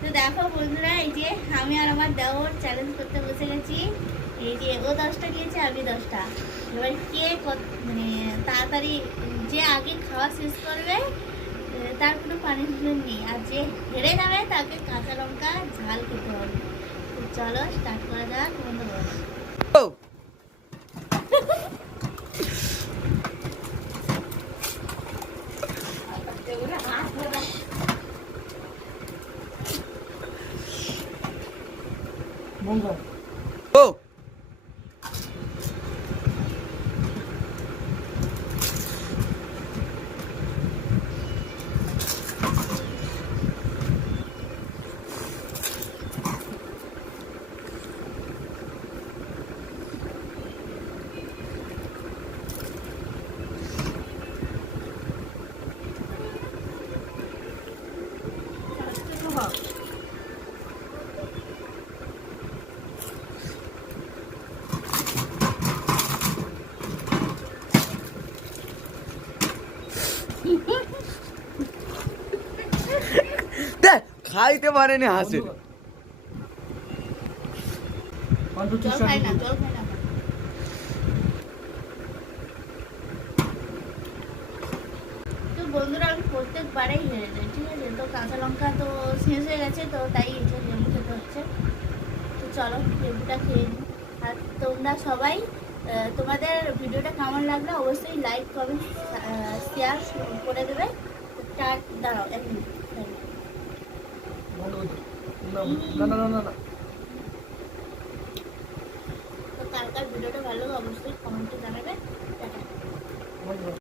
তো দেখো বন্ধুরা, এই যে আমি আর আমার দেওর চ্যালেঞ্জ করতে বসে গেছি। এই যে ও 10টা নিয়েছে, আমি 10টা। এবার কে মানে তাড়াতাড়ি যে আগে খাওয়া শেষ করবে তার কোনো পানিশমেন্ট নেই, আর যে হেরে যাবে তাকে কাঁচা লঙ্কা ঝাল খেতে হবে। তো চলো স্টার্ট করা যাক বন্ধুরা। ও খাইতে পারেনি হাসে। জল খাই না, জল খাই না। তো বন্ধুরা, আমি প্রত্যেকবারেই হেরে যাই, ঠিক আছে? তো কাঁচা লঙ্কা তো শেষ হয়ে গেছে, তো তাই এটা লেবু খেতে হচ্ছে। তো চলো লেবুটা খেয়ে নিই। আর তোমরা সবাই তোমাদের ভিডিওটা কেমন লাগলো অবশ্যই লাইক কমেন্ট শেয়ার করে দেবে। দাঁড়াও এক মিনিট। তো কার কার ভিডিওটা ভালো অবশ্যই কমেন্টে জানাবে। টাটা।